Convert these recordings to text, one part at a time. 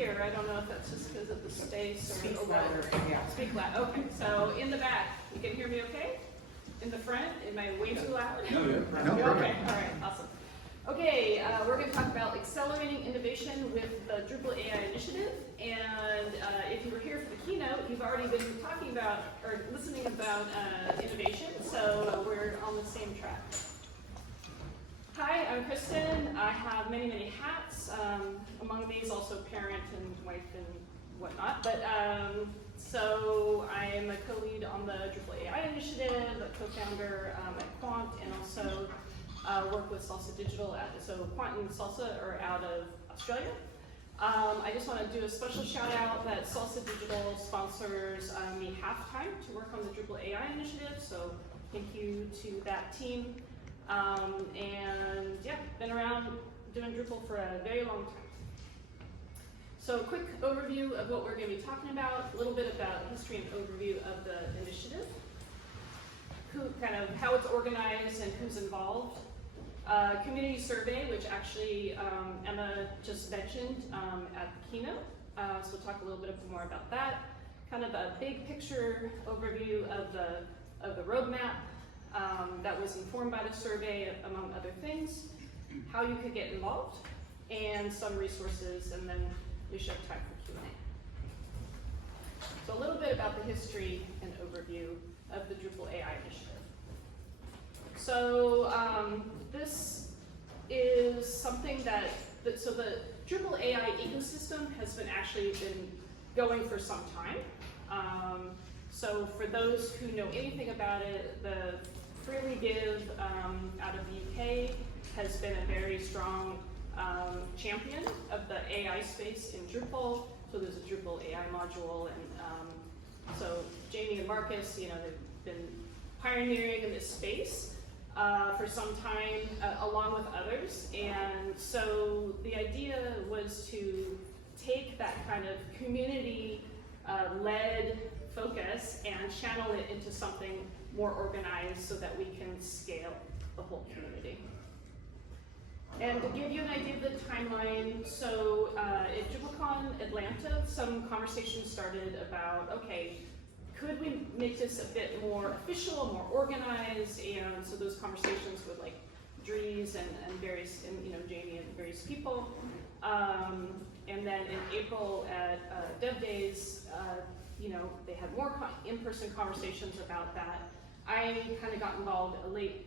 here. I don't know if that's just because of the space or Speak louder, yeah. Speak loud. Okay, so in the back, you can hear me okay? In the front, am I way too loud? No, yeah. No, Okay, perfect. all right, awesome. Okay, we're going to talk about accelerating innovation with the Drupal AI Initiative. And if you were here for the keynote, you've already been talking about or listening about innovation, so we're on the same track. Hi, I'm Kristen. I have many, many hats. Among these, also parent and wife and whatnot. But so I am a co-lead on the Drupal AI Initiative, a co-founder at Quant, and also work with Salsa Digital. So Quant and Salsa are out of Australia. I just want to do a special shout out that Salsa Digital sponsors me half time to work on the Drupal AI Initiative. So thank you to that team. And yeah, been around doing Drupal for a very long time. So a quick overview of what we're going to be talking about, a little bit about history and overview of the initiative, how it's organized and who's involved. Community survey, which actually Emma just mentioned at the keynote. So we'll talk a little bit more about that. Kind of a big picture overview of the roadmap that was informed by the survey, among other things. How you could get involved, and some resources, and then we should have time for Q&A. So a little bit about the history and overview of the Drupal AI Initiative. So this is something so the Drupal AI ecosystem has been going for some time. So for those who know anything about it, the Freely Give out of the UK has been a very strong champion of the AI space in Drupal. So there's a Drupal AI module, and so Jamie and Marcus, they've been pioneering in this space for some time, along with others. And so the idea was to take that kind of community led focus and channel it into something more organized so that we can scale the whole community. And to give you an idea of the timeline, so at DrupalCon Atlanta, some conversations started about, okay, could we make this a bit more official, more organized? And so those conversations with like Dries and various, Jamie and various people. And then in April at Dev Days, they had more in-person conversations about that. I kind of got involved late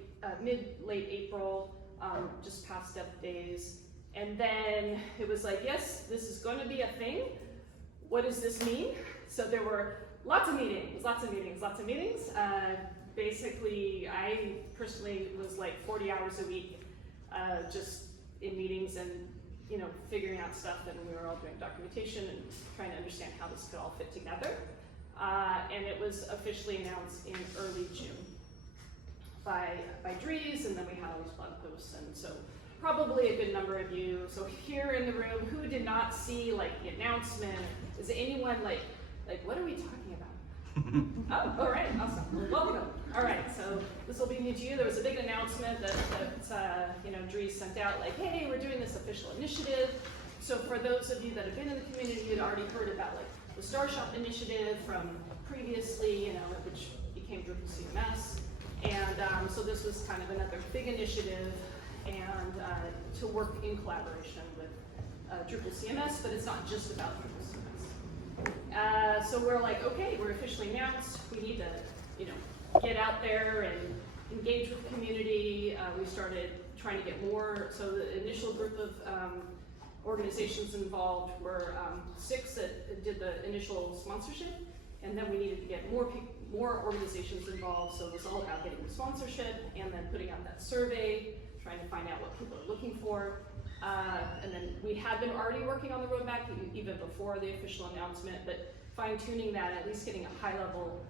April, just past Dev Days. And then it was like, yes, this is going to be a thing. What does this mean? So there were lots of meetings. Basically, I personally was like 40 hours a week just in meetings and figuring out stuff, and we were all doing documentation and trying to understand how this could all fit together. And it was officially announced in early June by Dries, and then we had all these blog posts, and so probably a good number of you. So here in the room, who did not see like the announcement? Is anyone like what are we talking about? Oh, all right, awesome. Well, welcome. All right, so this will be new to you. There was a big announcement that Dries sent out, like, hey, we're doing this official initiative. So for those of you that have been in the community, you'd already heard about like the Star Shop initiative from previously, which became Drupal CMS. And so this was kind of another big initiative, and to work in collaboration with Drupal CMS, but it's not just about Drupal CMS. So we're like, okay, we're officially announced. We need to, get out there and engage with the community. We started trying to get more. So the initial group of organizations involved were 6 that did the initial sponsorship, and then we needed to get more organizations involved. So it was all about getting the sponsorship and then putting out that survey, trying to find out what people are looking for. And then we had been already working on the roadmap even before the official announcement, but fine-tuning that, at least getting a high-level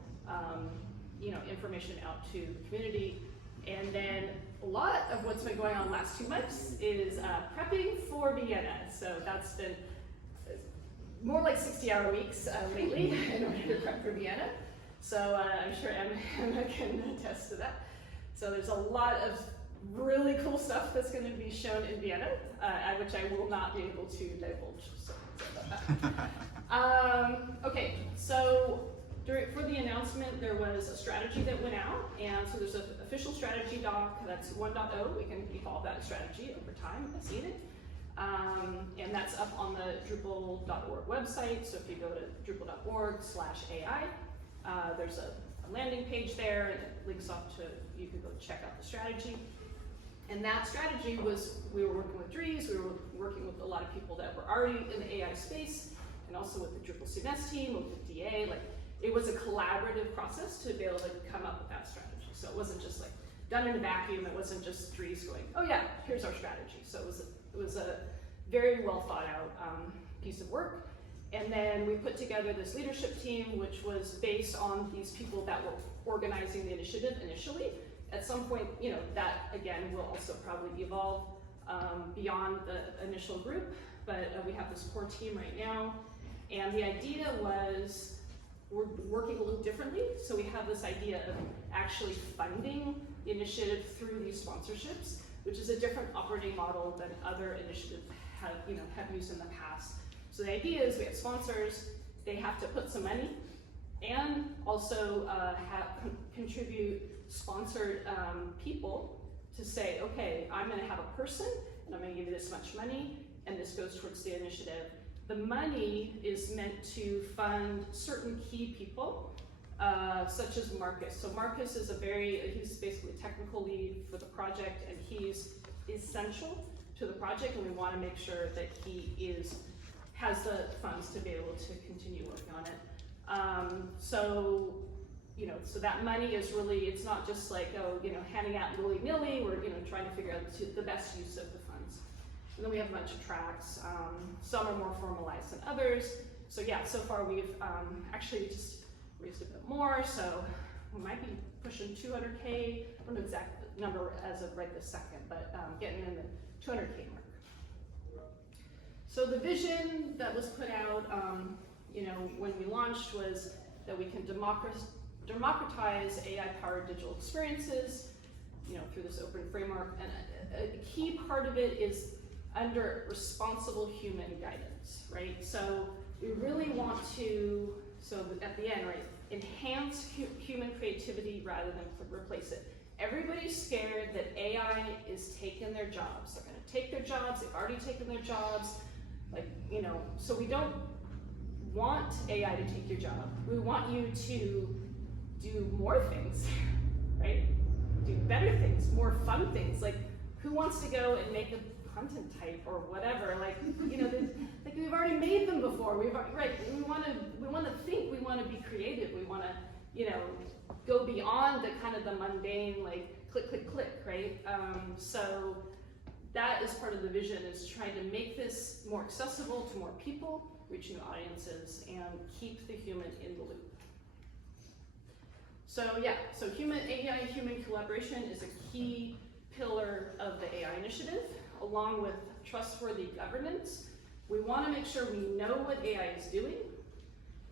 information out to the community. And then a lot of what's been going on the last 2 months is prepping for Vienna. So that's been more like 60-hour weeks lately in order to prep for Vienna. So I'm sure Emma can attest to that. So there's a lot of really cool stuff that's going to be shown in Vienna, which I will not be able to divulge. So sorry about that. Okay, so for the announcement, there was a strategy that went out, and so there's an official strategy doc that's 1.0. We can evolve that strategy over time as needed. And that's up on the Drupal.org website. So if you go to drupal.org/AI, there's a landing page there, and it links off to, you can go check out the strategy. And that strategy was, we were working with Dries, we were working with a lot of people that were already in the AI space, and also with the Drupal CMS team, with the DA. Like, it was a collaborative process to be able to come up with that strategy. So it wasn't just like done in a vacuum. It wasn't just Dries going, oh yeah, here's our strategy. So it was a very well thought out piece of work. And then we put together this leadership team, which was based on these people that were organizing the initiative initially. At some point, you know, that again will also probably evolve beyond the initial group, but we have this core team right now. And the idea was, we're working a little differently. So we have this idea of actually funding the initiative through these sponsorships, which is a different operating model than other initiatives have used in the past. So the idea is we have sponsors, they have to put some money and also contribute sponsored people to say, okay, I'm gonna have a person and I'm gonna give you this much money and this goes towards the initiative. The money is meant to fund certain key people, such as Marcus. So Marcus is he's basically a technical lead for the project, and he's essential to the project, and we want to make sure that he has the funds to be able to continue working on it. So that money is really, it's not just like, handing out willy-nilly. We're, trying to figure out the best use of the funds. And then we have a bunch of tracks. Some are more formalized than others. So yeah, so far we've actually just raised a bit more. So we might be pushing 200K. I don't know the exact number as of right this second, but getting in the 200K mark. So the vision that was put out, when we launched, was that we can democratize AI-powered digital experiences, through this open framework. And a key part of it is under responsible human guidance, right? So we really want to, at the end, right, enhance human creativity rather than replace it. Everybody's scared that AI is taking their jobs. They're gonna take their jobs, they've already taken their jobs. So we don't want AI to take your job. We want you to do more things, right? Do better things, more fun things. Like, who wants to go and make a content type or whatever? We've already made them before. We want to think. We want to be creative. We want to, go beyond the kind of the mundane, like click, click, click, right? So that is part of the vision, is trying to make this more accessible to more people, reach new audiences, and keep the human in the loop. So yeah, so AI-human collaboration is a key pillar of the AI initiative, along with trustworthy governance. We want to make sure we know what AI is doing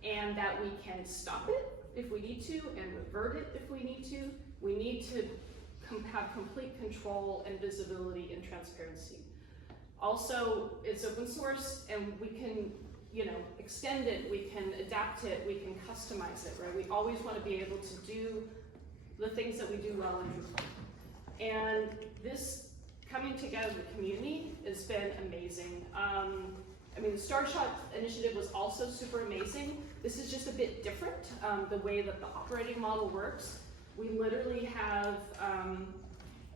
and that we can stop it if we need to and revert it if we need to. We need to have complete control and visibility and transparency. Also, it's open source, and we can extend it, we can adapt it, we can customize it, right? We always want to be able to do the things that we do well in Drupal. And this coming together as a community has been amazing. The Starshot initiative was also super amazing. This is just a bit different, the way that the operating model works. We literally have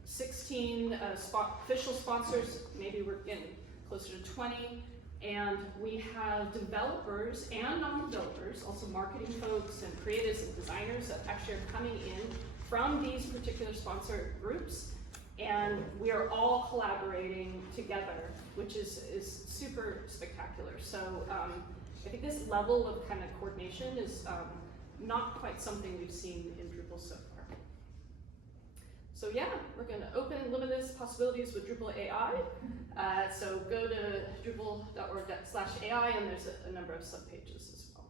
16 official sponsors, maybe we're getting closer to 20, and we have developers and non-developers, also marketing folks and creatives and designers that actually are coming in from these particular sponsor groups, and we are all collaborating together, which is super spectacular. So I think this level of kind of coordination is not quite something we've seen in Drupal so far. So yeah, we're going to open limitless possibilities with Drupal AI. So go to drupal.org/AI, and there's a number of subpages as well.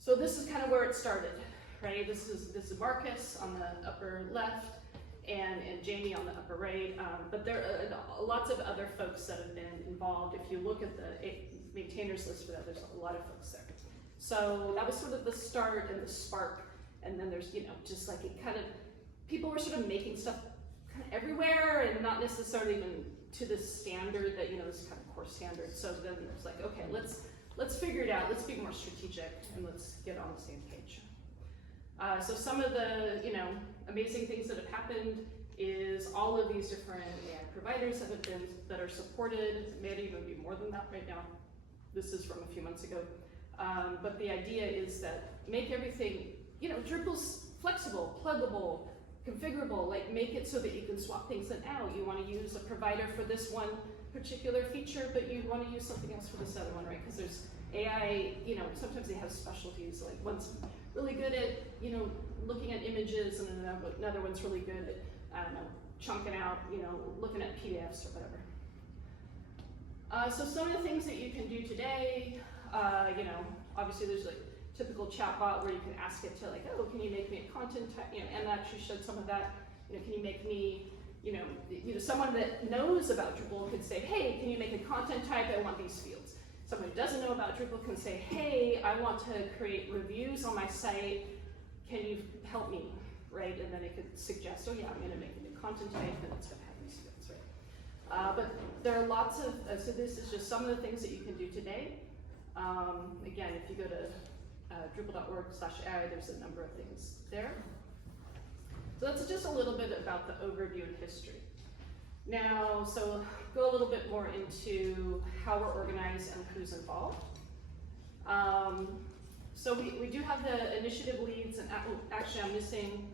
So this is kind of where it started, right? This is Marcus on the upper left, and Jamie on the upper right, but there are lots of other folks that have been involved. If you look at the maintainers list for that, there's a lot of folks there. So that was sort of the start and the spark, and then there's, just like it kind of, people were sort of making stuff kind of everywhere and not necessarily even to the standard that, this kind of core standard. So then it's like, okay, let's figure it out, let's be more strategic, and let's get on the same page. So some of the, amazing things that have happened is all of these different AI providers that are supported. It may even be more than that right now. This is from a few months ago. But the idea is that make everything, Drupal's flexible, pluggable, configurable, like make it so that you can swap things in out. You want to use a provider for this one particular feature, but you want to use something else for this other one, right? Because there's AI, sometimes they have specialties, like one's really good at, looking at images, and another one's really good at, I don't know, chunking out, looking at PDFs or whatever. So some of the things that you can do today, obviously there's like typical chatbot where you can ask it to like, oh, can you make me a content type, and actually showed some of that, can you make me, someone that knows about Drupal could say, hey, can you make a content type? I want these fields. Someone who doesn't know about Drupal can say, hey, I want to create reviews on my site. Can you help me, right? And then it could suggest, oh yeah, I'm going to make a new content type, and it's going to have these fields, right? But there are lots of, so this is just some of the things that you can do today. Again, if you go to drupal.org/AI, there's a number of things there. So that's just a little bit about the overview and history. Now, so go a little bit more into how we're organized and who's involved. So we do have the initiative leads, and actually I'm missing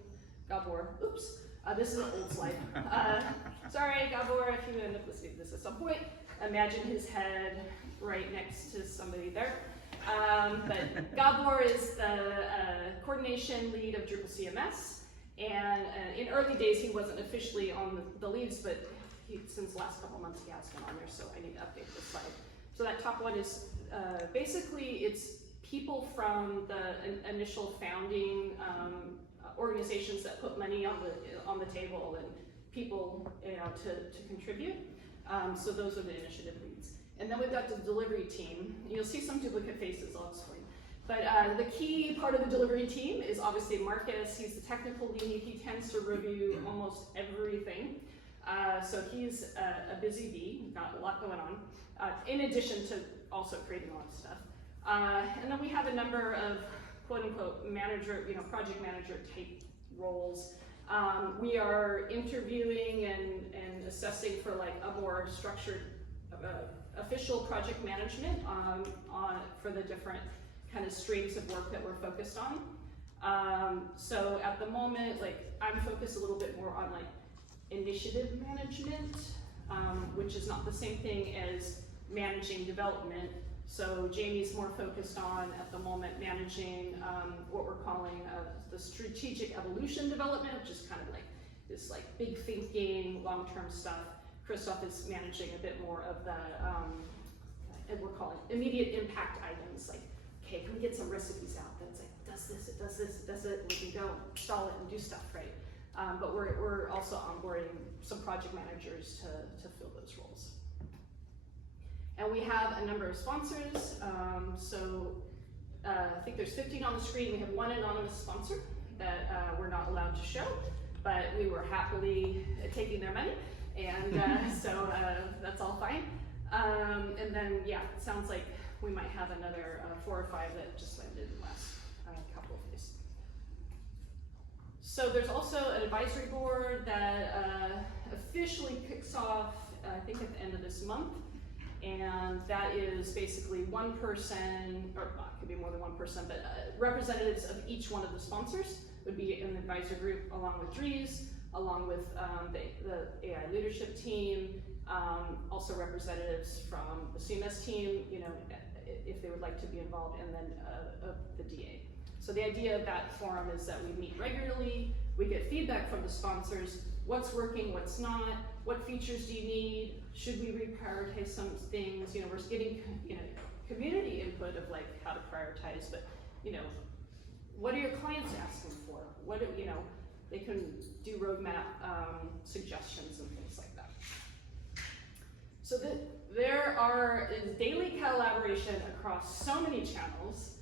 Gabor. Oops, this is an old slide. Sorry, Gabor, if you end up listening to this at some point, imagine his head right next to somebody there. But Gabor is the coordination lead of Drupal CMS, and in early days he wasn't officially on the leads, but since the last couple months he has been on there, so I need to update this slide. So that top one is basically it's people from the initial founding organizations that put money on the table and people to contribute. So those are the initiative leads. And then we've got the delivery team. You'll see some duplicate faces, I'll explain. But the key part of the delivery team is obviously Marcus. He's the technical lead. He tends to review almost everything. So he's a busy bee, got a lot going on, in addition to also creating a lot of stuff. And then we have a number of quote unquote manager, project manager type roles. We are interviewing and assessing for like a more structured official project management for the different kind of streams of work that we're focused on. So at the moment, like I'm focused a little bit more on like initiative management, which is not the same thing as managing development. So Jamie's more focused on, at the moment, managing what we're calling the strategic evolution development, which is kind of like this like big thinking, long-term stuff. Christoph is managing a bit more of the, and we're calling immediate impact items, like, okay, can we get some recipes out that's like, does this, it does this, it does it, we can go install it and do stuff, right? But we're also onboarding some project managers to fill those roles. And we have a number of sponsors. I think there's 15 on the screen. We have one anonymous sponsor that we're not allowed to show, but we were happily taking their money, and so that's all fine. And then, yeah, it sounds like we might have another 4 or 5 that just landed in the last couple of days. So there's also an advisory board that officially kicks off, I think at the end of this month. And that is basically one person, or it could be more than one person, but representatives of each one of the sponsors would be in the advisor group, along with Dries, along with the AI leadership team, also representatives from the CMS team, if they would like to be involved, and then the DA. So the idea of that forum is that we meet regularly, we get feedback from the sponsors, what's working, what's not, what features do you need, should we reprioritize some things, we're getting, community input of like how to prioritize, but, what are your clients asking for? What do, They can do roadmap suggestions and things like that. So there is daily collaboration across so many channels.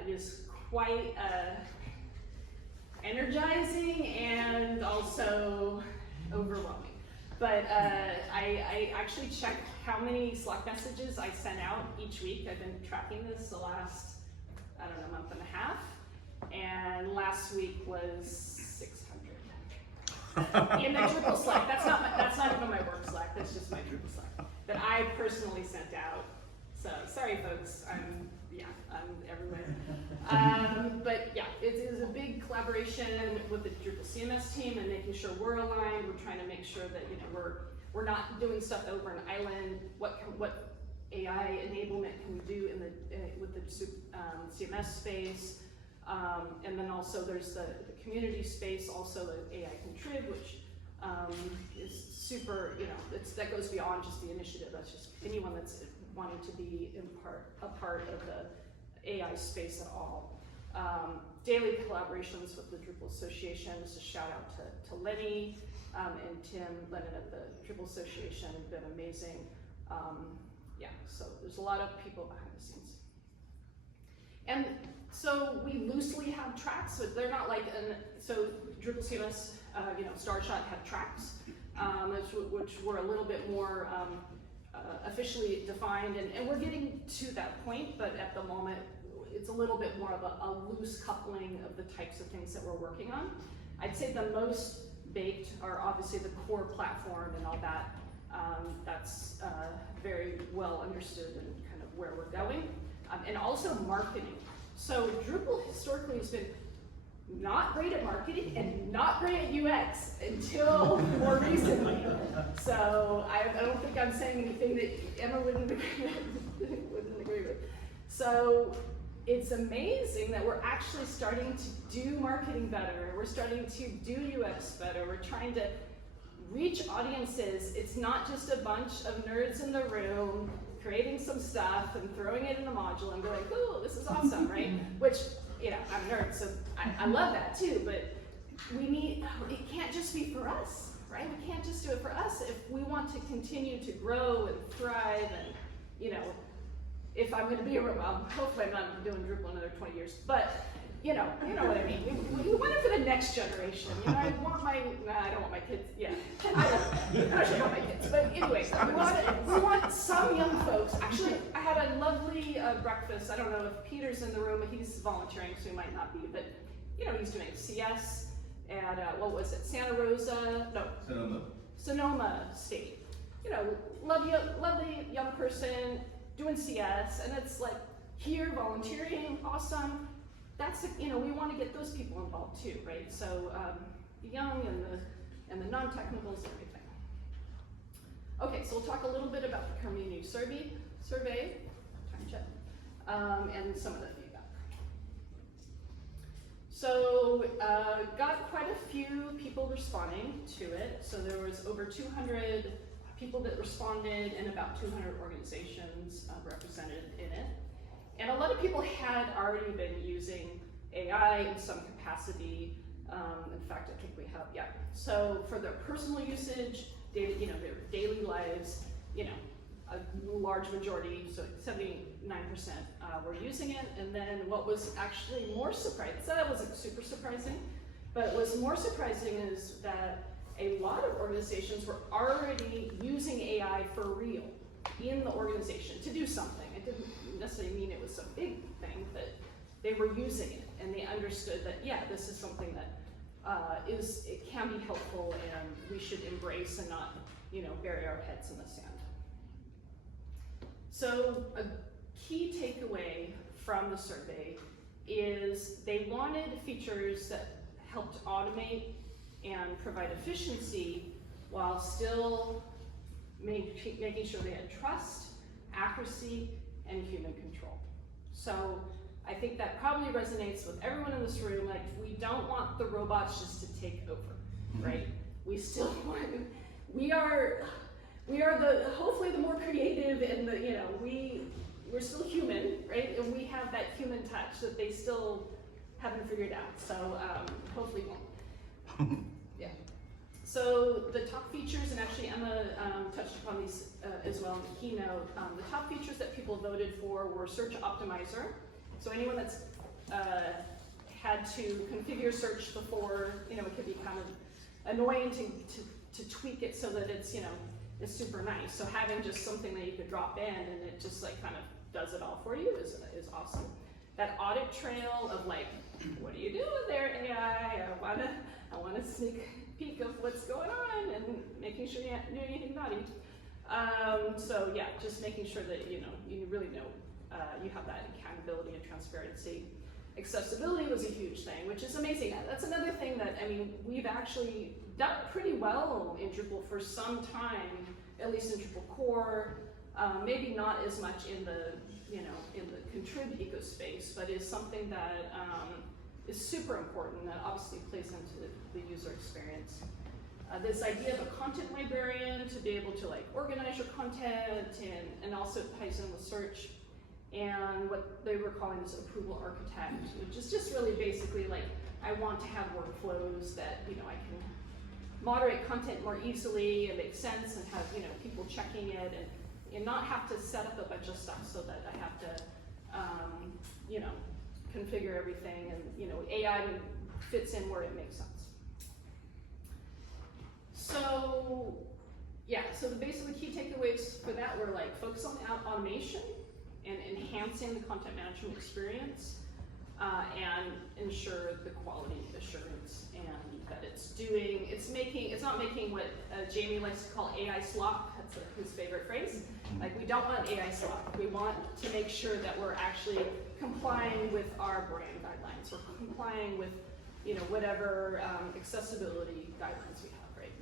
It is quite energizing and also overwhelming. But I actually checked how many Slack messages I sent out each week. I've been tracking this the last, I don't know, month and a half. And last week was 600. In the Drupal Slack. That's not even my work Slack, that's just my Drupal Slack that I personally sent out. So sorry folks, I'm everywhere. But yeah, it is a big collaboration with the Drupal CMS team and making sure we're aligned. We're trying to make sure that we're not doing stuff over an island. What AI enablement can we do with the CMS space? And then also there's the community space, also the AI Contrib, which is super, that goes beyond just the initiative. That's just anyone that's wanting to be a part of the AI space at all. Daily collaborations with the Drupal Association. Just a shout out to Lenny and Tim Lennon at the Drupal Association have been amazing. Yeah, so there's a lot of people behind the scenes. And so we loosely have tracks, so they're not like, so Drupal CMS, Starshot had tracks, which were a little bit more officially defined, and we're getting to that point, but at the moment, it's a little bit more of a loose coupling of the types of things that we're working on. I'd say the most baked are obviously the core platform and all that. That's very well understood and kind of where we're going. And also marketing. So Drupal historically has been not great at marketing and not great at UX until more recently. So I don't think I'm saying anything that Emma wouldn't agree with. So it's amazing that we're actually starting to do marketing better. We're starting to do UX better. We're trying to reach audiences. It's not just a bunch of nerds in the room creating some stuff and throwing it in a module and going, ooh, this is awesome, right? Which, I'm a nerd, so I love that too, but it can't just be for us, right? We can't just do it for us. If we want to continue to grow and thrive and, if I'm gonna be around, well, hopefully I'm not doing Drupal another 20 years, but you know what I mean. We want it for the next generation. I don't want my kids. Yeah, I should want my kids. But anyway, we want some young folks. Actually, I had a lovely breakfast. I don't know if Peter's in the room. He's volunteering, so he might not be. But he's doing CS at what was it? Santa Rosa? No, Sonoma State. Lovely young person doing CS, and it's like here volunteering, awesome. That's we want to get those people involved too, right? So young and the non-technicals and everything. Okay, so we'll talk a little bit about the community survey, time check, and some of the feedback. So got quite a few people responding to it. So there was over 200 people that responded and about 200 organizations represented in it. And a lot of people had already been using AI in some capacity. In fact, I think we have, yeah. So for their personal usage, their daily lives, a large majority, so 79% were using it. And then what was actually more surprising, so that wasn't super surprising, but what was more surprising is that a lot of organizations were already using AI for real in the organization to do something. It didn't necessarily mean it was a big thing, but they were using it and they understood that, yeah, this is something that it can be helpful and we should embrace and not, bury our heads in the sand. So a key takeaway from the survey is they wanted features that helped automate and provide efficiency while still making sure they had trust, accuracy, and human control. So I think that probably resonates with everyone in this room. Like, we don't want the robots just to take over, right? We still want, we are hopefully the more creative and we're still human, right? And we have that human touch that they still haven't figured out. So hopefully won't. Yeah. So the top features, and actually Emma touched upon these as well in the keynote, the top features that people voted for were Search Optimizer. So anyone that's had to configure search before, it could be kind of annoying to tweak it so that it's, it's super nice. So having just something that you could drop in and it just like kind of does it all for you is awesome. That audit trail of like, what are you doing there, AI? I want to sneak peek of what's going on and making sure you don't do anything naughty. So yeah, just making sure that you really know you have that accountability and transparency. Accessibility was a huge thing, which is amazing. That's another thing that, we've actually done pretty well in Drupal for some time, at least in Drupal core, maybe not as much in the, in the contrib ecospace, but is something that is super important that obviously plays into the user experience. This idea of a content librarian to be able to like organize your content and also ties in with search. And what they were calling this approval architect, which is just really basically like, I want to have workflows that, I can moderate content more easily and make sense and have, people checking it and not have to set up a bunch of stuff so that I have to, configure everything and, AI fits in where it makes sense. So, yeah, so basically key takeaways for that were like, focus on automation and enhancing the content management experience, and ensure the quality assurance and that it's not making what Jamie likes to call AI slop. That's his favorite phrase. Like, we don't want AI slop. We want to make sure that we're actually complying with our brand guidelines. We're complying with, whatever accessibility guidelines we have, right?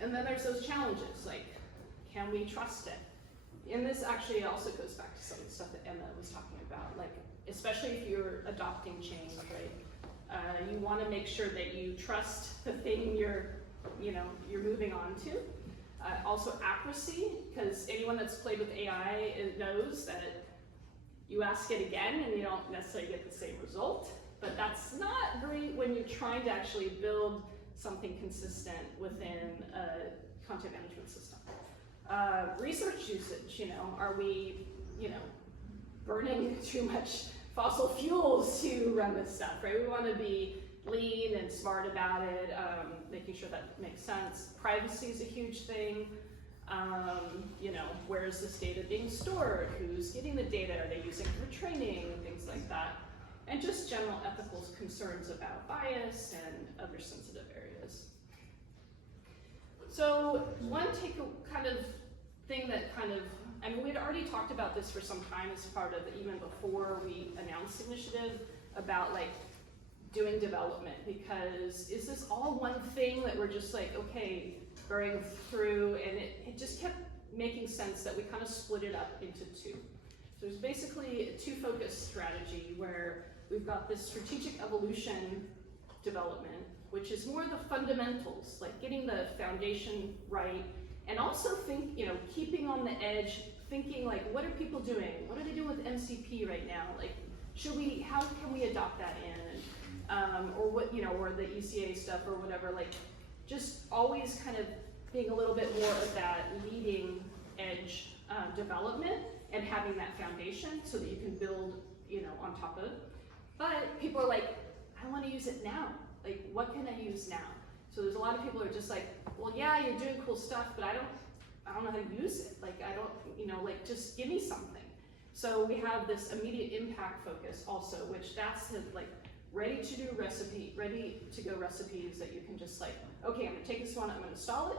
And then there's those challenges, like, can we trust it? And this actually also goes back to some of the stuff that Emma was talking about, like, especially if you're adopting change, right? You want to make sure that you trust the thing you're moving on to. Also accuracy, because anyone that's played with AI knows that you ask it again and you don't necessarily get the same result, but that's not great when you're trying to actually build something consistent within a content management system. Research usage, are we, burning too much fossil fuels to run this stuff, right? We want to be lean and smart about it, making sure that makes sense. Privacy is a huge thing. Where is this data being stored? Who's getting the data? Are they using it for training? Things like that. And just general ethical concerns about bias and other sensitive areas. So one thing that we'd already talked about this for some time as part of, even before we announced the initiative, about like doing development, because is this all one thing that we're just like, okay, going through, and it just kept making sense that we kind of split it up into two. So there's basically a two-focus strategy where we've got this strategic evolution development, which is more the fundamentals, like getting the foundation right, and also keeping on the edge, thinking like, what are people doing? What are they doing with MCP right now? Like, how can we adopt that in? Or what, or the ECA stuff or whatever, like, just always kind of being a little bit more of that leading edge development and having that foundation so that you can build, on top of it. But people are like, I want to use it now. Like, what can I use now? So there's a lot of people who are just like, well, yeah, you're doing cool stuff, but I don't know how to use it. Like, I don't, just give me something. So we have this immediate impact focus also, which that's the, like, ready to go recipes that you can just like, okay, I'm gonna take this one, I'm gonna install it,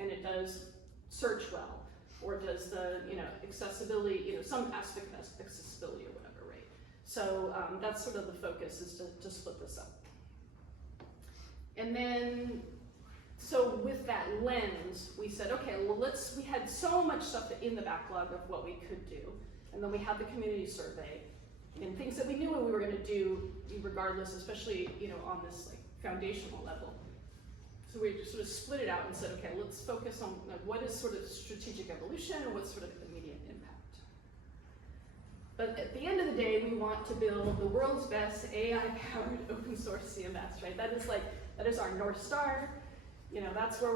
and it does search well, or does the, accessibility, some aspect of accessibility or whatever, right? So that's sort of the focus, is to split this up. And then, so with that lens, we said, okay, well we had so much stuff in the backlog of what we could do, and then we had the community survey, and things that we knew we were going to do regardless, especially on this like foundational level. So we just sort of split it out and said, okay, let's focus on what is sort of strategic evolution and what's sort of immediate impact. But at the end of the day, we want to build the world's best AI-powered open source CMS, right? That is our North Star. You know, that's what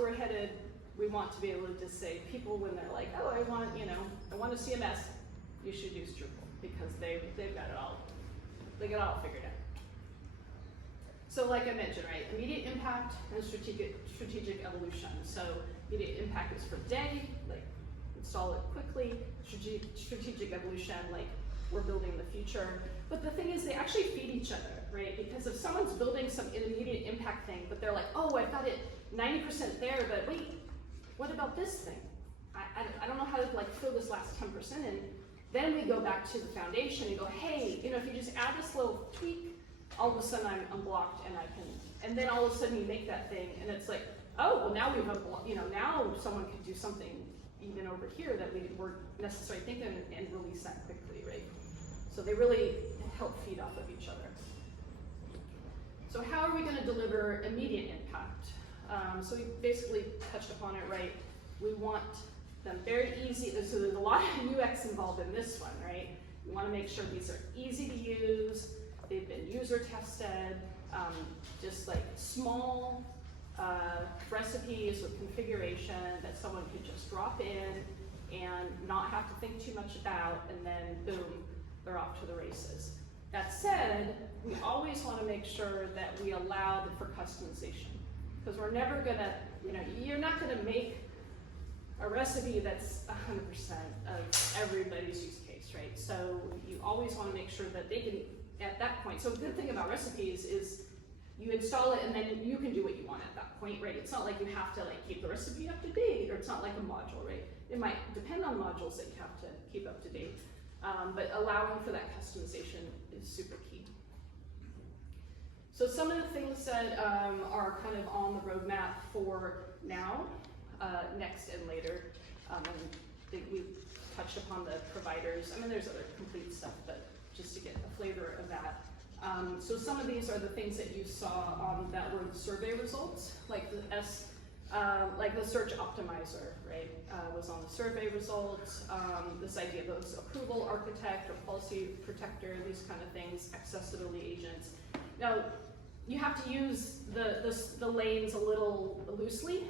we're headed. We want to be able to just say, people when they're like, oh, I want a CMS, you should use Drupal because they've got it all, they got it all figured out. So like I mentioned, right, immediate impact and strategic evolution. So immediate impact is for day, like install it quickly. Strategic evolution, like we're building the future. But the thing is, they actually feed each other, right? Because if someone's building some immediate impact thing, but they're like, oh, I've got it 90% there, but wait, what about this thing? I don't know how to like fill this last 10% in. Then we go back to the foundation and go, hey, you know, if you just add this little tweak, all of a sudden I'm unblocked and I can, and then all of a sudden you make that thing and it's like, oh, well now we've unblocked, you know, now someone can do something even over here that we weren't necessarily thinking and release that quickly, right? So they really help feed off of each other. So how are we going to deliver immediate impact? So we basically touched upon it, right? We want them very easy, so there's a lot of UX involved in this one, right? We want to make sure these are easy to use, they've been user tested, just like small recipes with configuration that someone could just drop in and not have to think too much about, and then boom, they're off to the races. That said, we always want to make sure that we allow for customization, because we're never gonna, you know, you're not gonna make a recipe that's 100% of everybody's use case, right? So you always want to make sure that they can, at that point, so the good thing about recipes is you install it and then you can do what you want at that point, right? It's not like you have to like keep the recipe up to date, or it's not like a module, right? It might depend on modules that you have to keep up to date, but allowing for that customization is super key. So some of the things that are kind of on the roadmap for now, next and later, and we touched upon the providers. I mean, there's other complete stuff, but just to get a flavor of that. So some of these are the things that you saw on that were the survey results, like the search optimizer, right, was on the survey results. This idea of those approval architect or policy protector, these kind of things, accessibility agents. Now, you have to use the lanes a little loosely.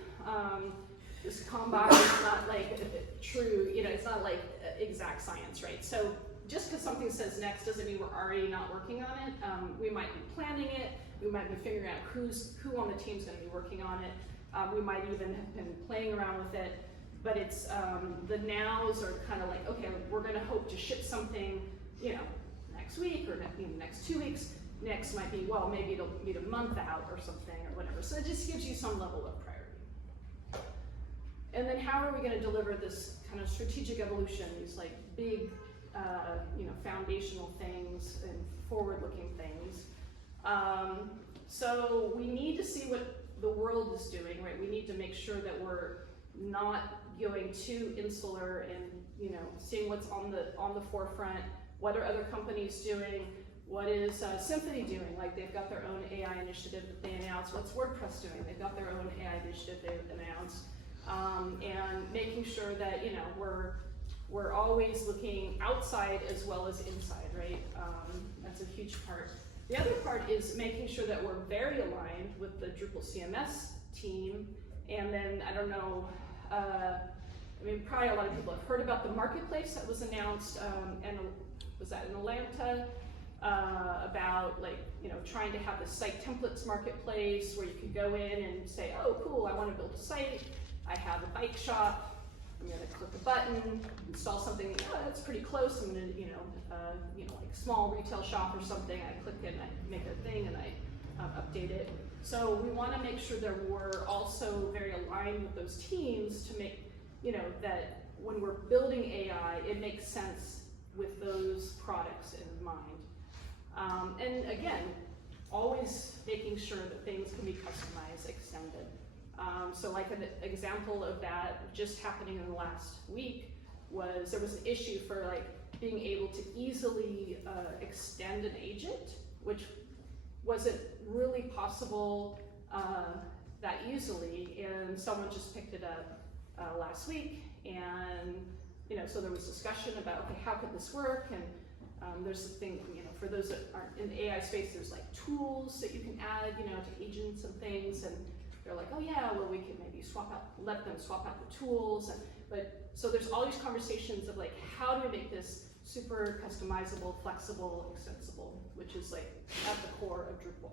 This combine is not like true, you know, it's not like exact science, right? So just because something says next doesn't mean we're already not working on it. We might be planning it. We might be figuring out who on the team's going to be working on it. We might even have been playing around with it. But it's the nows are kind of like, okay, we're going to hope to ship something, you know, next week or next 2 weeks. Next might be, well, maybe it'll be a month out or something or whatever. So it just gives you some level of priority. And then how are we going to deliver this kind of strategic evolution, these like big, you know, foundational things and forward-looking things? So we need to see what the world is doing, right? We need to make sure that we're not going too insular and, you know, seeing what's on the forefront. What are other companies doing? What is Symphony doing? Like they've got their own AI initiative that they announced. What's WordPress doing? They've got their own AI initiative they've announced. And making sure that, you know, we're always looking outside as well as inside, right? That's a huge part. The other part is making sure that we're very aligned with the Drupal CMS team. And then, I don't know, I mean, probably a lot of people have heard about the marketplace that was announced, and was that in Atlanta? About like, you know, trying to have the site templates marketplace where you could go in and say, oh, cool, I want to build a site. I have a bike shop. I'm going to click a button, install something. Oh, that's pretty close. I'm going to, you know, like small retail shop or something. I click it and I make a thing and I update it. So we want to make sure that we're also very aligned with those teams to make, you know, that when we're building AI, it makes sense with those products in mind. And again, always making sure that things can be customized, extended. So like an example of that just happening in the last week was there was an issue for like being able to easily extend an agent, which wasn't really possible that easily, and someone just picked it up last week, and so there was discussion about, okay, how could this work? And there's the thing, for those that aren't in the AI space, there's like tools that you can add, to agents and things, and they're like, oh yeah, well we can maybe let them swap out the tools, so there's all these conversations of like, how do we make this super customizable, flexible, extensible, which is like at the core of Drupal.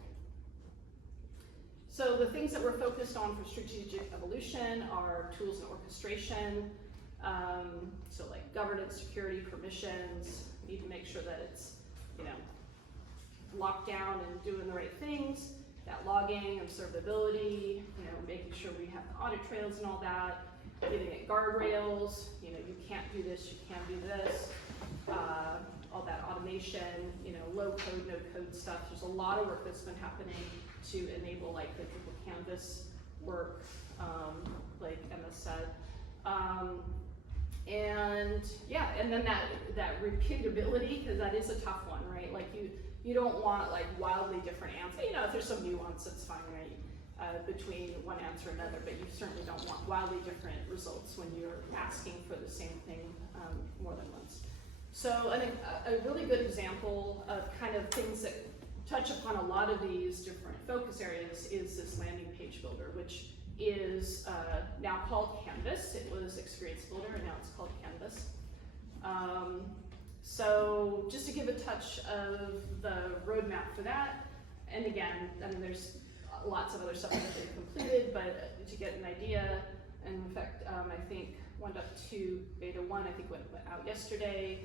So the things that we're focused on for strategic evolution are tools and orchestration, so like governance, security, permissions. We need to make sure that it's, locked down and doing the right things. That logging, observability, making sure we have the audit trails and all that. Giving it guardrails. You can't do this, you can't do this. All that automation, low code, no code stuff. There's a lot of work that's been happening to enable like the Drupal canvas work, like Emma said. And then that repeatability, because that is a tough one, right? Like you don't want like wildly different answers. If there's some nuance, that's fine, right? Between one answer and another, but you certainly don't want wildly different results when you're asking for the same thing more than once. So I think a really good example of kind of things that touch upon a lot of these different focus areas is this landing page builder, which is now called Canvas. It was Experience Builder, and now it's called Canvas. So just to give a touch of the roadmap for that, and again, there's lots of other stuff that they've completed, but to get an idea, and in fact, I think 1.2 beta 1, I think went out yesterday.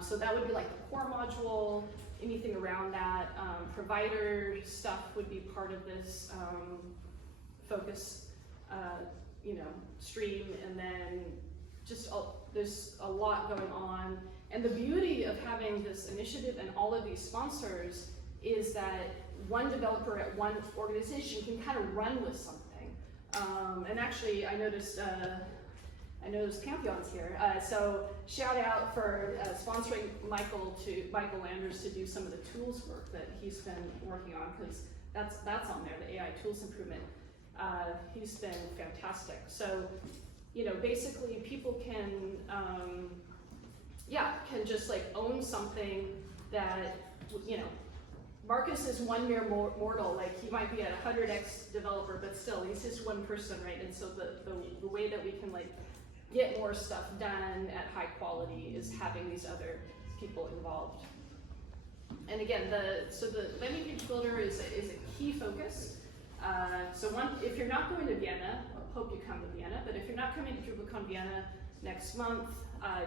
So that would be like the core module, anything around that. Provider stuff would be part of this focus, stream, and then just there's a lot going on. And the beauty of having this initiative and all of these sponsors is that one developer at one organization can kind of run with something. And actually, I noticed Pantheon's here. So shout out for sponsoring Michael Landers to do some of the tools work that he's been working on, because that's on there, the AI tools improvement. He's been fantastic. So, basically people can just like own something that, Marcus is one mere mortal, like he might be at 100x developer, but still he's just one person, right? And so the way that we can like get more stuff done at high quality is having these other people involved. And again, the landing page builder is a key focus. If you're not going to Vienna, I hope you come to Vienna, but if you're not coming to DrupalCon Vienna next month,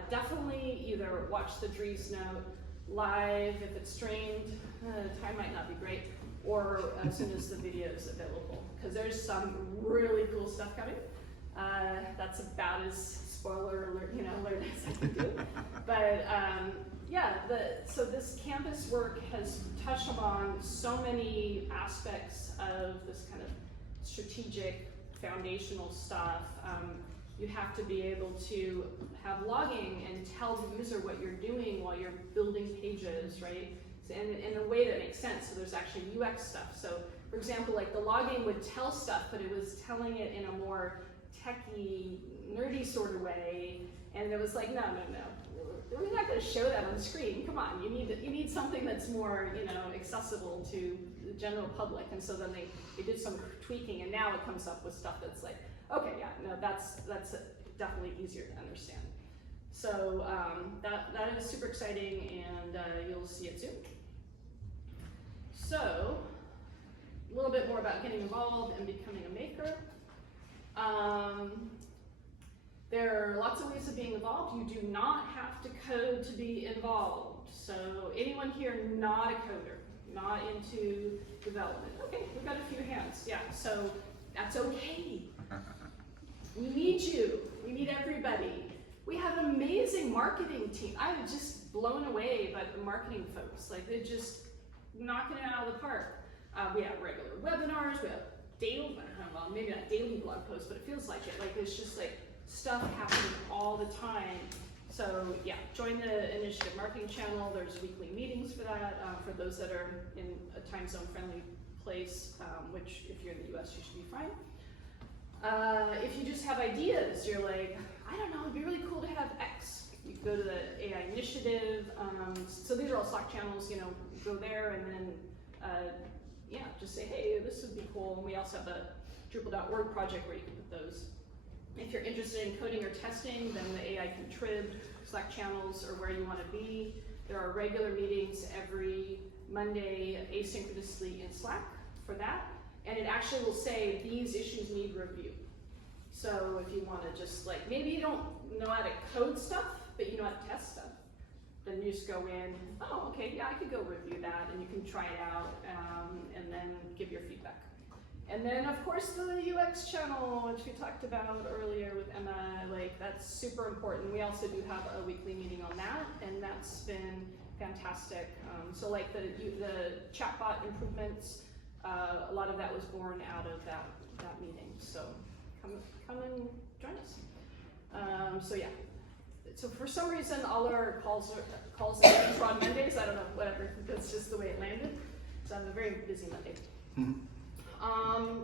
definitely either watch the Dries note live if it's streamed, time might not be great, or as soon as the video is available, because there's some really cool stuff coming. That's about as spoiler alert, alert as I can do. But so this Canvas work has touched upon so many aspects of this kind of strategic, foundational stuff. You have to be able to have logging and tell the user what you're doing while you're building pages, right? And in a way that makes sense. So there's actually UX stuff. So for example, like the logging would tell stuff, but it was telling it in a more techie, nerdy sort of way. And it was like, no. We're not going to show that on the screen. Come on, you need something that's more, accessible to the general public. And so then they did some tweaking, and now it comes up with stuff that's like, okay, yeah, no, that's definitely easier to understand. So that is super exciting, and you'll see it soon. So a little bit more about getting involved and becoming a maker. There are lots of ways of being involved. You do not have to code to be involved. So anyone here not a coder, not into development? Okay, we've got a few hands. Yeah, so that's okay. We need you. We need everybody. We have an amazing marketing team. I was just blown away by the marketing folks. Like, they're just knocking it out of the park. We have regular webinars. We have daily, well, maybe not daily blog posts, but it feels like it. Like, there's just like stuff happening all the time. So yeah, join the initiative marketing channel. There's weekly meetings for that, for those that are in a time zone friendly place, which if you're in the US, you should be fine. If you just have ideas, you're like, I don't don't know, it'd be really cool to have X. You go to the AI Initiative. So these are all Slack channels, go there and then, yeah, just say, hey, this would be cool. And we also have a Drupal.org project where you can put those. If you're interested in coding or testing, then the AI Contrib Slack channels are where you want to be. There are regular meetings every Monday asynchronously in Slack for that. And it actually will say these issues need review. So if you want to just maybe you don't know how to code stuff, but you know how to test stuff, then you just go in, oh, okay, yeah, I could go review that, and you can try it out, and then give your feedback. And then, of course, the UX channel, which we talked about earlier with Emma, that's super important. We also do have a weekly meeting on that, and that's been fantastic. So the chatbot improvements, a lot of that was born out of that meeting. So come and join us. So yeah. So for some reason, all our calls are on Mondays. I don't know, whatever. That's just the way it landed. So I have a very busy Monday.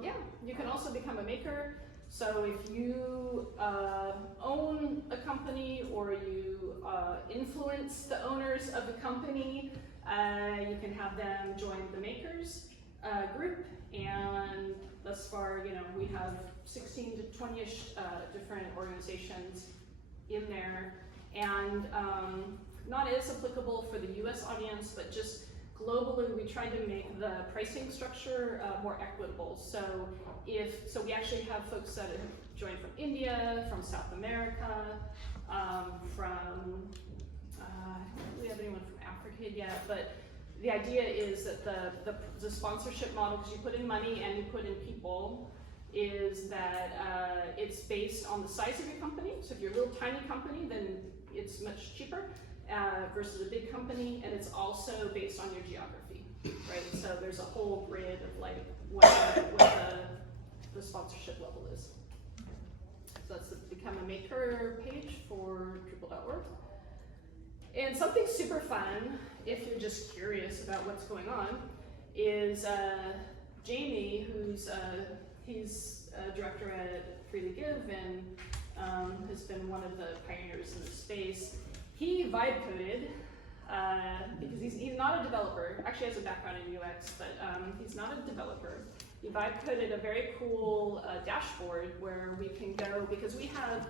Yeah, you can also become a maker. So if you own a company or you influence the owners of the company, you can have them join the makers group. And thus far, we have 16 to 20-ish different organizations in there, and not as applicable for the US audience, but just globally, we tried to make the pricing structure more equitable. So we actually have folks that have joined from India, from South America, I don't really have anyone from Africa yet, but the idea is that the sponsorship model, because you put in money and you put in people, is that it's based on the size of your company. So if you're a little tiny company, then it's much cheaper versus a big company, and it's also based on your geography, right? So there's a whole grid of what the sponsorship level is. So that's the Become a Maker page for Drupal.org. And something super fun, if you're just curious about what's going on, is Jamie, who's he's a director at Freely Give and has been one of the pioneers in the space. He vibe coded because he's not a developer. Actually has a background in UX, but he's not a developer. He vibe coded a very cool dashboard where we can go, because we have,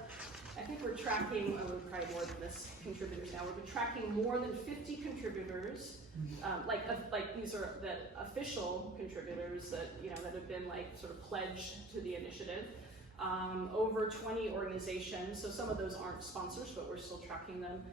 I think we're tracking, we're probably more than this, contributors now. We're tracking more than 50 contributors, these are the official contributors that that have been sort of pledged to the initiative. Over 20 organizations, so some of those aren't sponsors, but we're still tracking them.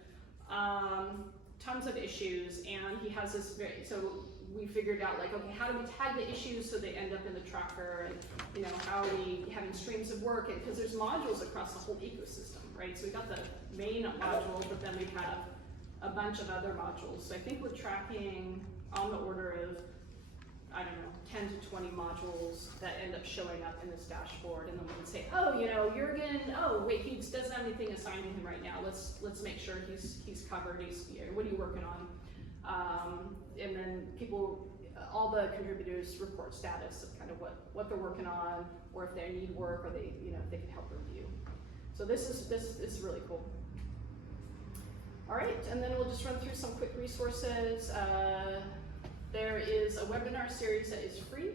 Tons of issues, and he has this so we figured out okay, how do we tag the issues so they end up in the tracker, and how are we having streams of work, and because there's modules across the whole ecosystem, right? So we got the main module, but then we have a bunch of other modules. So I think we're tracking on the order of, I don't know, 10 to 20 modules that end up showing up in this dashboard, and then we can say, oh, Jurgen, oh wait, he doesn't have anything assigned to him right now. Let's make sure he's covered. What are you working on? And then all the contributors report status of kind of what they're working on, or if they need work, or they if they can help review. So this is really cool. All right, and then we'll just run through some quick resources. There is a webinar series that is free,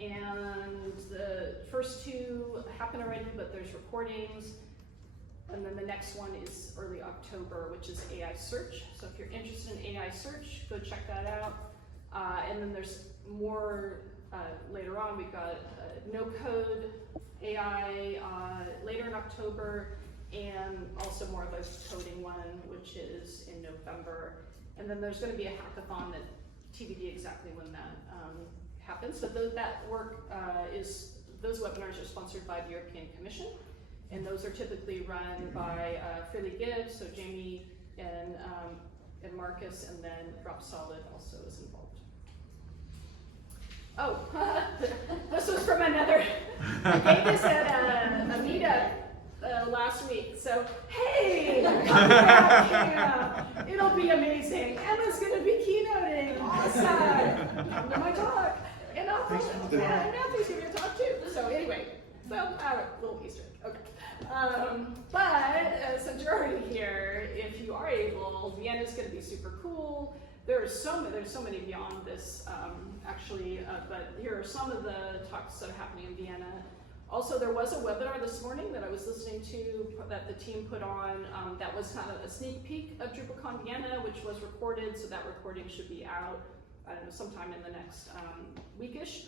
and the first two happen already, but there's recordings. And then the next one is early October, which is AI search. So if you're interested in AI search, go check that out. And then there's more later on. We've got no code AI later in October, and also more of a coding one, which is in November. And then there's going to be a hackathon that TBD exactly when that happens. So that work those webinars are sponsored by the European Commission, and those are typically run by Freely Give, so Jamie and Marcus, and then Drop Solid also is involved. Oh, this was from another, I gave this at a meetup last week, so hey, come back, yeah, it'll be amazing. Emma's gonna be keynoting, awesome, come to my talk, and Matthew's giving a talk too. So anyway, So, little Easter egg, okay. But since you're already here, if you are able, Vienna's going to be super cool. There's so many beyond this, actually, but here are some of the talks that are happening in Vienna. Also, there was a webinar this morning that I was listening to that the team put on that was kind of a sneak peek of DrupalCon Vienna, which was recorded, so that recording should be out, I don't know, sometime in the next weekish.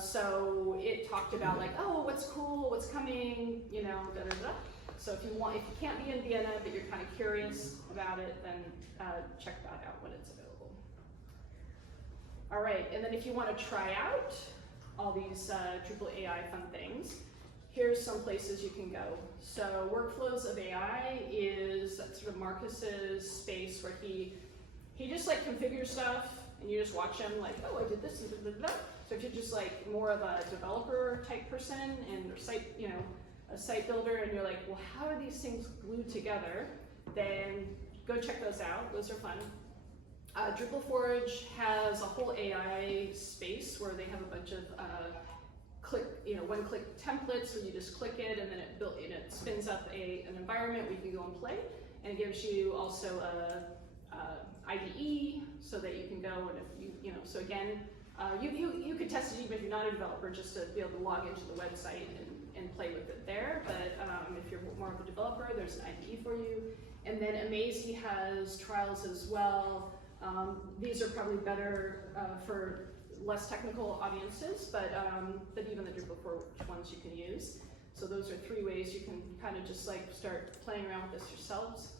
So it talked about like, oh, what's cool, what's coming, you know, da da da. So if you can't be in Vienna, but you're kind of curious about it, then check that out when it's available. All right, and then if you want to try out all these Drupal AI fun things, here's some places you can go. So Workflows of AI is sort of Marcus's space where he just like configures stuff, and you just watch him like, oh, I did this and da da da. So if you're just like more of a developer type person and or site, you know, a site builder, and you're like, well, how are these things glued together? Then go check those out. Those are fun. Drupal Forge has a whole AI space where they have a bunch of one-click templates where you just click it, and then it spins up an environment where you can go and play, and it gives you also a IDE so that you can go and if you know. So again, you could test it even if you're not a developer, just to be able to log into the website and play with it there. But if you're more of a developer, there's an IDE for you. And then Amazy has trials as well. These are probably better for less technical audiences, but even the Drupal Forge ones you can use. So those are 3 ways you can kind of just like start playing around with this yourselves.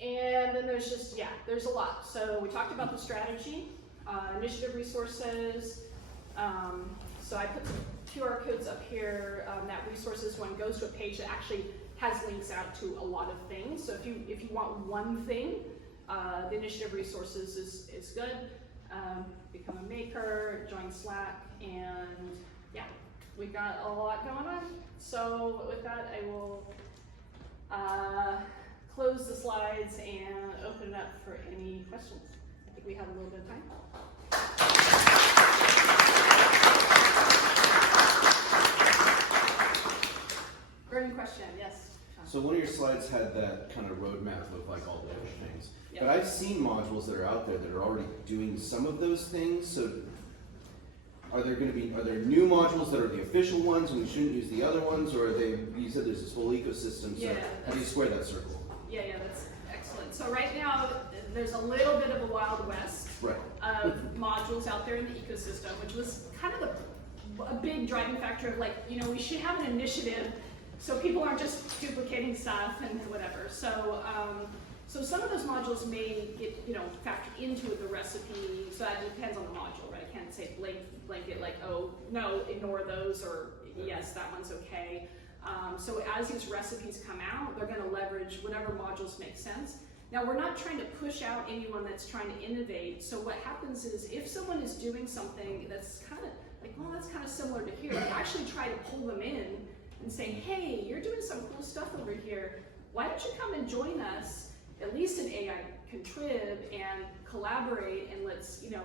And then there's just, yeah, there's a lot. So we talked about the strategy, initiative resources. So I put some QR codes up here. That resources one goes to a page that actually has links out to a lot of things. So if you want one thing, the initiative resources is good. Become a maker, join Slack, and yeah, we got a lot going on. So with that, I will close the slides and open it up for any questions. I think we have a little bit of time. Burning question, yes. So one of your slides had that kind of roadmap of like all the different things. Yep. But I've seen modules that are out there that are already doing some of those things. So are there new modules that are the official ones and we shouldn't use the other ones, or are they, you said there's this whole ecosystem, so how do you square that circle? Yeah, that's excellent. So right now, there's a little bit of a wild west of modules out there in the ecosystem, which was kind of a big driving factor of like, you know, we should have an initiative so people aren't just duplicating stuff and whatever. So, so some of those modules may get, you know, factored into the recipe. So that depends on the module, right? I can't say blanket like, oh no, ignore those, or yes, that one's okay. So as these recipes come out, they're going to leverage whatever modules make sense. Now, we're not trying to push out anyone that's trying to innovate. So what happens is if someone is doing something that's kind of like, well, that's kind of similar to here, we actually try to pull them in and say, hey, you're doing some cool stuff over here. Why don't you come and join us, at least in AI Contrib, and collaborate, and let's, you know,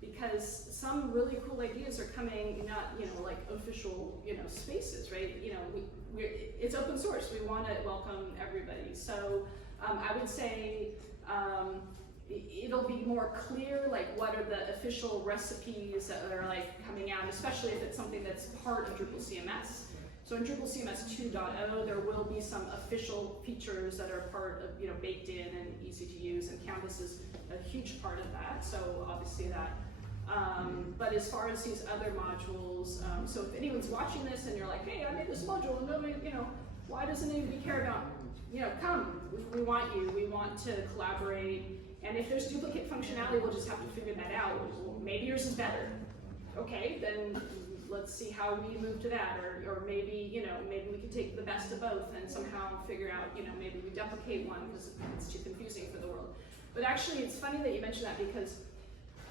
because some really cool ideas are coming, not, you know, like official, you know, spaces, right? You know, it's open source. We want to welcome everybody. So I would say it'll be more clear, like what are the official recipes that are like coming out, especially if it's something that's part of Drupal CMS. So in Drupal CMS 2.0, there will be some official features that are part of, you know, baked in and easy to use, and Canvas is a huge part of that. So obviously that. But as far as these other modules, so if anyone's watching this and you're like, hey, I made this module and nobody, you know, why doesn't anybody care about, you know, come, we want you, we want to collaborate. And if there's duplicate functionality, we'll just have to figure that out. Well, maybe yours is better. Okay, then let's see how we move to that, or maybe, you know, maybe we can take the best of both and somehow figure out, you know, maybe we deprecate one because it's too confusing for the world. But actually, it's funny that you mentioned that, because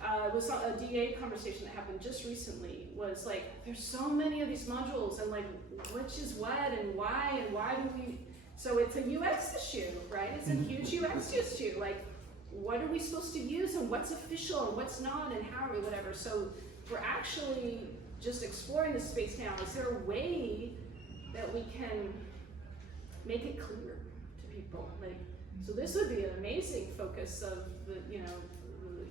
it was a DA conversation that happened just recently, was like, there's so many of these modules, and like, which is what, and why do we, so it's a UX issue, right? It's a huge UX issue, like, what are we supposed to use, and what's official, and what's not, and how, or whatever. So we're actually just exploring the space now. Is there a way that we can make it clear to people? Like, so this would be an amazing focus of the, you know,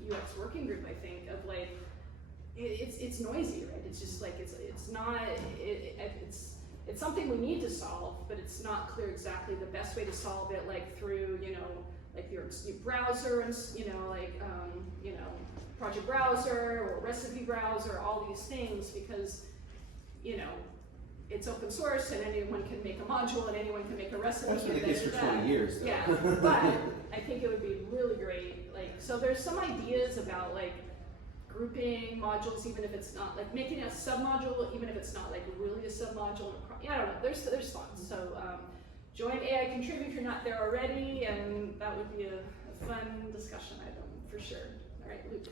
the UX working group, I think, of like, it's noisy, right? It's just like, it's not, it's something we need to solve, but it's not clear exactly the best way to solve it, like through, you know, like your browser and, you know, like, you know, project browser or recipe browser, all these things, because, you know, it's open source and anyone can make a module and anyone can make a recipe. That's been the case for 20 years, though. Yeah, but I think it would be really great. Like, so there's some ideas about like grouping modules, even if it's not like making a submodule, even if it's not like really a submodule. Yeah, I don't know. There's fun. So join AI Contribute if you're not there already, and that would be a fun discussion item for sure. All right, Luke.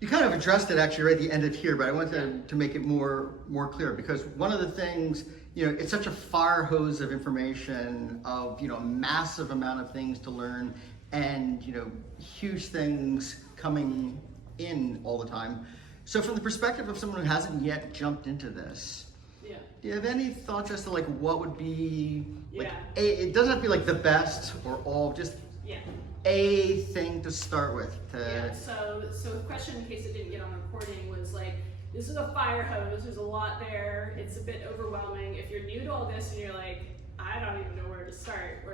You kind of addressed it actually right at the end of here, but I wanted to make it more clear, because one of the things, you know, it's such a fire hose of information, of, you know, a massive amount of things to learn, and, you know, huge things coming in all the time. So from the perspective of someone who hasn't yet jumped into this, Yeah. do you have any thoughts as to like what would be, like, Yeah. it doesn't have to be like the best or all, just Yeah. a thing to start with? Yeah, so the question, in case it didn't get on the recording, was like, this is a fire hose, there's a lot there, it's a bit overwhelming. If you're new to all this and you're like, I don't even know where to start,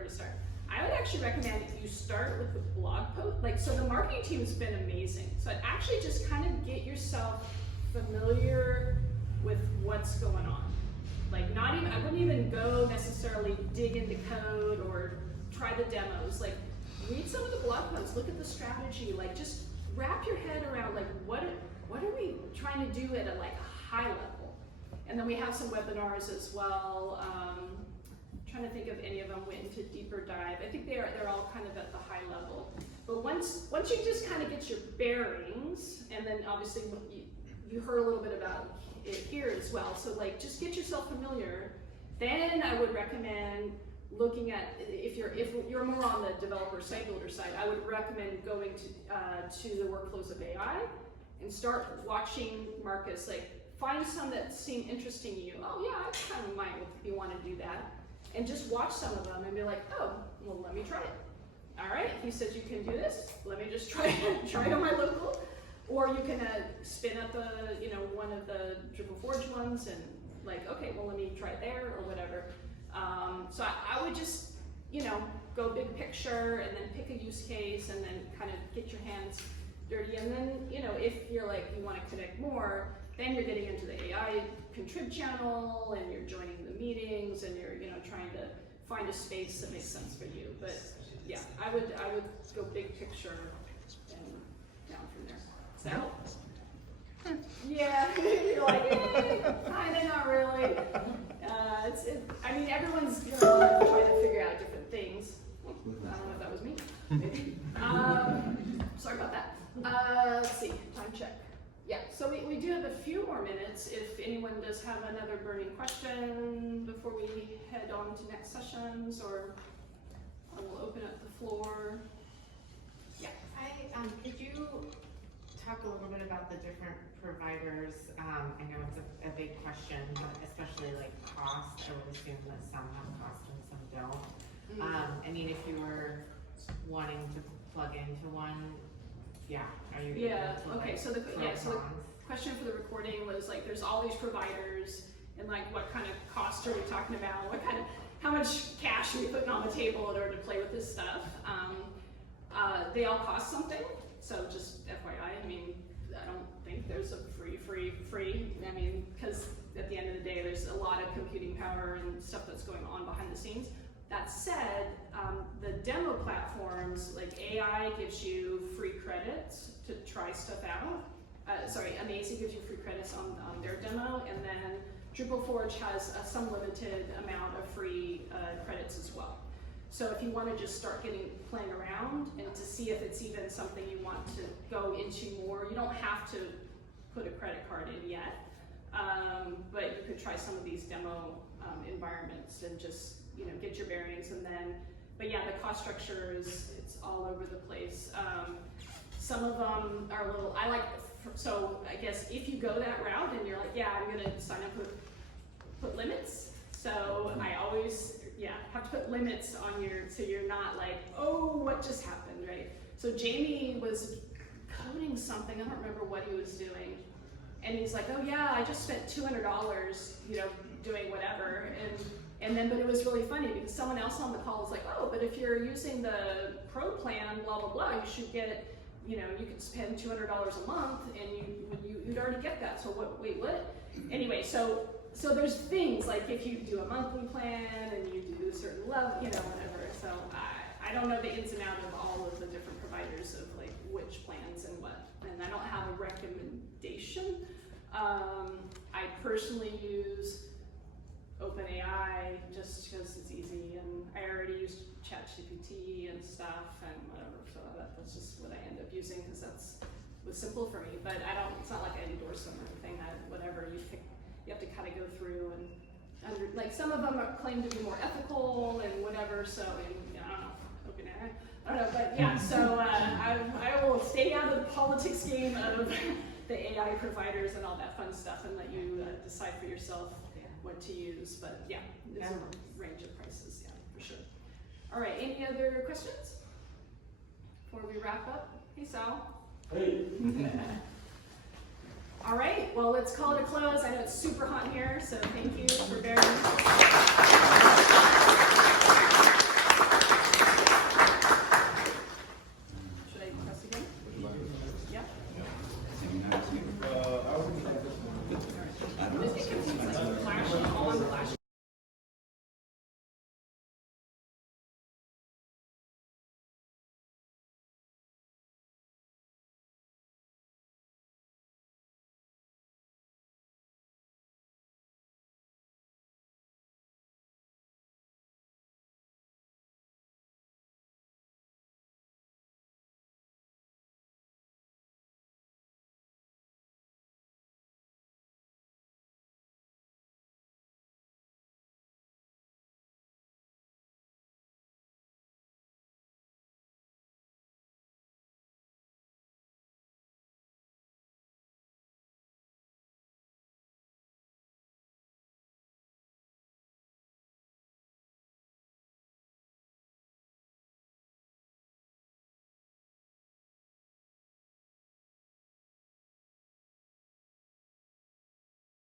I would actually recommend you start with the blog post. Like, so the marketing team's been amazing. So I'd actually just kind of get yourself familiar with what's going on. Like, I wouldn't even go necessarily dig into code or try the demos. Like, read some of the blog posts, look at the strategy, like just wrap your head around like what are we trying to do at a like high level. And then we have some webinars as well. Trying to think if any of them went into deeper dive. I think they're all kind of at the high level. But once you just kind of get your bearings, and then obviously you heard a little bit about it here as well. So like just get yourself familiar. Then I would recommend looking at, if you're more on the developer site builder side, I would recommend going to the workflows of AI and start watching markets. Like, find some that seem interesting to you. Oh yeah, I kind of might be want to do that, and just watch some of them and be like, oh, well, let me try it. All right, he says you can do this. Let me just try it on my local. Or you can spin up one of the Drupal Forge ones and like, okay, well, let me try it there or whatever. So I would just, go big picture and then pick a use case and then kind of get your hands dirty. And then, if you're like, you want to connect more, then you're getting into the AI Contrib channel and you're joining the meetings and you're, trying to find a space that makes sense for you. But yeah, I would go big picture and down from there. Does that help? Yeah, you're like, kinda, not really. Everyone's gonna try to figure out different things. I don't know if that was me. Maybe. Sorry about that. Let's see, time check. Yeah, so we do have a few more minutes if anyone does have another burning question before we head on to next sessions, or I will open up the floor. Yeah. Could you talk a little bit about the different providers? I know it's a big question, but especially like cost. I would assume that some have cost and some don't. If you were wanting to plug into one, are you able to, okay, so the question for the recording was like, there's all these providers, and like, what kind of cost are we talking about? How much cash are we putting on the table in order to play with this stuff? They all cost something, so just FYI. I don't think there's a free. Because at the end of the day, there's a lot of computing power and stuff that's going on behind the scenes. That said, the demo platforms, like AI gives you free credits to try stuff out. Amazing gives you free credits on their demo, and then Drupal Forge has some limited amount of free credits as well. So if you want to just start playing around and to see if it's even something you want to go into more, you don't have to put a credit card in yet, but you could try some of these demo environments and just get your bearings. And then, but yeah, the cost structure it's all over the place. Some of them are I like so I guess if you go that route and you're like, yeah, I'm gonna sign up with, put limits. So I always, have to put limits on so you're not like, oh, what just happened, right? So Jamie was coding something, I don't remember what he was doing. And he's like, oh yeah, I just spent $200, doing whatever. And then, but it was really funny because someone else on the call was like, oh, but if you're using the pro plan, blah, blah, blah, you should get, you could spend $200 a month and you'd already get that. So wait, what? Anyway, so there's things like if you do a monthly plan and you do a certain level, whatever. So I don't know the ins and outs of all of the different providers of like which plans and what. And I don't have a recommendation. I personally use OpenAI just because it's easy, and I already use ChatGPT and stuff and whatever, so that's just what I end up using because was simple for me. But it's not like I endorse them or anything. Whatever you pick, you have to kind of go through and like some of them claim to be more ethical and whatever. So I don't know, OpenAI. I don't know, but yeah. So I will stay out of the politics game of the AI providers and all that fun stuff, and let you decide for yourself what to use. But there's a range of prices, for sure. All right, any other questions before we wrap up? Hey, Sal. Hey. All right, well, let's call it a close. I know it's super hot in here, so thank you for bearing with